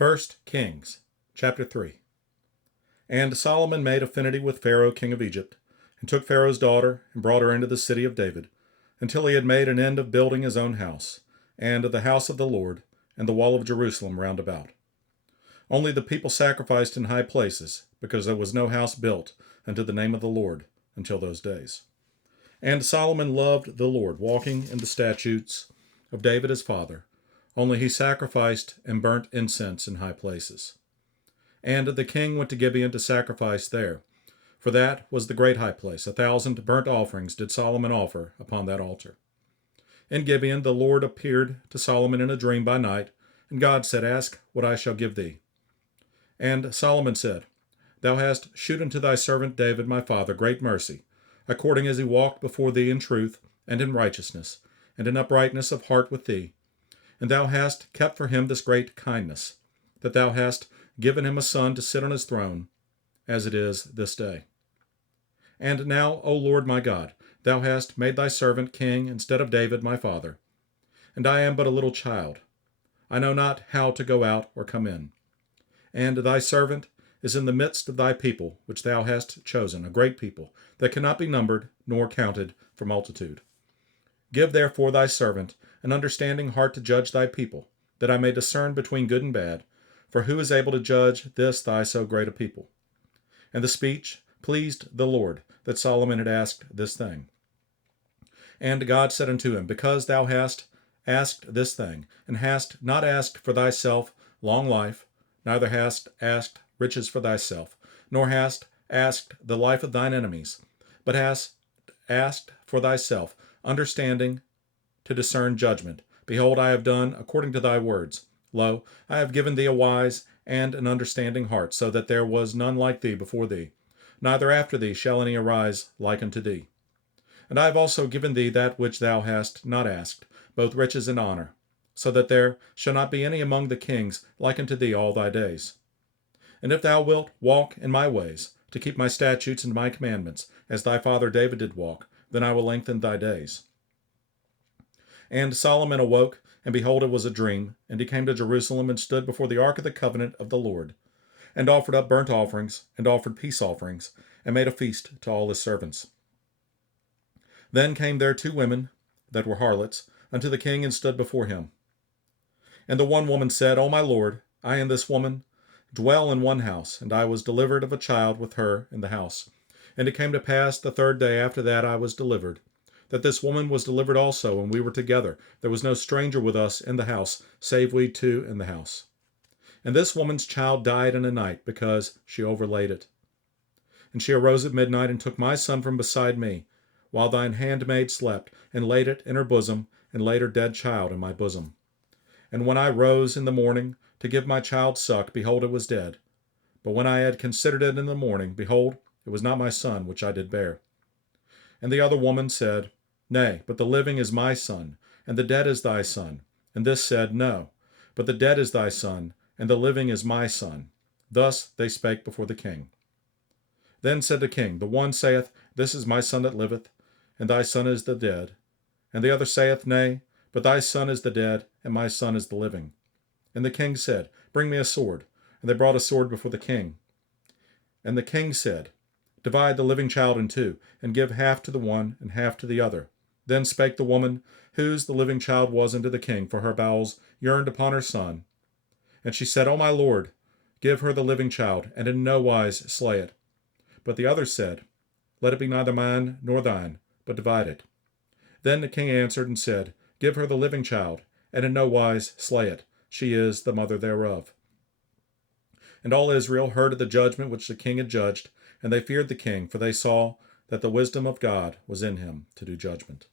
1 Kings, chapter 3. And Solomon made affinity with Pharaoh king of Egypt, and took Pharaoh's daughter, and brought her into the city of David, until he had made an end of building his own house, and the house of the Lord, and the wall of Jerusalem round about. Only the people sacrificed in high places, because there was no house built unto the name of the Lord until those days. And Solomon loved the Lord, walking in the statutes of David his father, only he sacrificed and burnt incense in high places. And the king went to Gibeon to sacrifice there, for that was the great high place. 1,000 burnt offerings did Solomon offer upon that altar. In Gibeon the Lord appeared to Solomon in a dream by night, and God said, Ask what I shall give thee. And Solomon said, Thou hast shewed unto thy servant David my father great mercy, according as he walked before thee in truth, and in righteousness, and in uprightness of heart with thee. And thou hast kept for him this great kindness, that thou hast given him a son to sit on his throne, as it is this day. And now, O Lord my God, thou hast made thy servant king instead of David my father. And I am but a little child. I know not how to go out or come in. And thy servant is in the midst of thy people, which thou hast chosen, a great people, that cannot be numbered nor counted for multitude. Give therefore thy servant an understanding heart to judge thy people, that I may discern between good and bad, for who is able to judge this thy so great a people? And the speech pleased the Lord, that Solomon had asked this thing. And God said unto him, Because thou hast asked this thing, and hast not asked for thyself long life, neither hast asked riches for thyself, nor hast asked the life of thine enemies, but hast asked for thyself understanding to discern judgment. Behold, I have done according to thy words. Lo, I have given thee a wise and an understanding heart, so that there was none like thee before thee, neither after thee shall any arise like unto thee. And I have also given thee that which thou hast not asked, both riches and honor, so that there shall not be any among the kings like unto thee all thy days. And if thou wilt walk in my ways, to keep my statutes and my commandments, as thy father David did walk, then I will lengthen thy days. And Solomon awoke, and behold, it was a dream, and he came to Jerusalem, and stood before the ark of the covenant of the Lord, and offered up burnt offerings, and offered peace offerings, and made a feast to all his servants. Then came there 2 women that were harlots unto the king, and stood before him. And the one woman said, O my lord, I and this woman dwell in one house, and I was delivered of a child with her in the house. And it came to pass the 3rd day after that I was delivered, that this woman was delivered also, and we were together. There was no stranger with us in the house, save we 2 in the house. And this woman's child died in a night, because she overlaid it. And she arose at midnight, and took my son from beside me, while thine handmaid slept, and laid it in her bosom, and laid her dead child in my bosom. And when I rose in the morning to give my child suck, behold, it was dead. But when I had considered it in the morning, behold, it was not my son which I did bear. And the other woman said, Nay, but the living is my son, and the dead is thy son. And this said, No, but the dead is thy son, and the living is my son. Thus they spake before the king. Then said the king, The one saith, This is my son that liveth, and thy son is the dead. And the other saith, Nay, but thy son is the dead, and my son is the living. And the king said, Bring me a sword. And they brought a sword before the king. And the king said, Divide the living child in 2, and give half to the one, and half to the other. Then spake the woman, whose the living child was, unto the king, for her bowels yearned upon her son. And she said, O my lord, give her the living child, and in no wise slay it. But the other said, Let it be neither mine nor thine, but divide it. Then the king answered and said, Give her the living child, and in no wise slay it. She is the mother thereof. And all Israel heard of the judgment which the king had judged, and they feared the king, for they saw that the wisdom of God was in him to do judgment.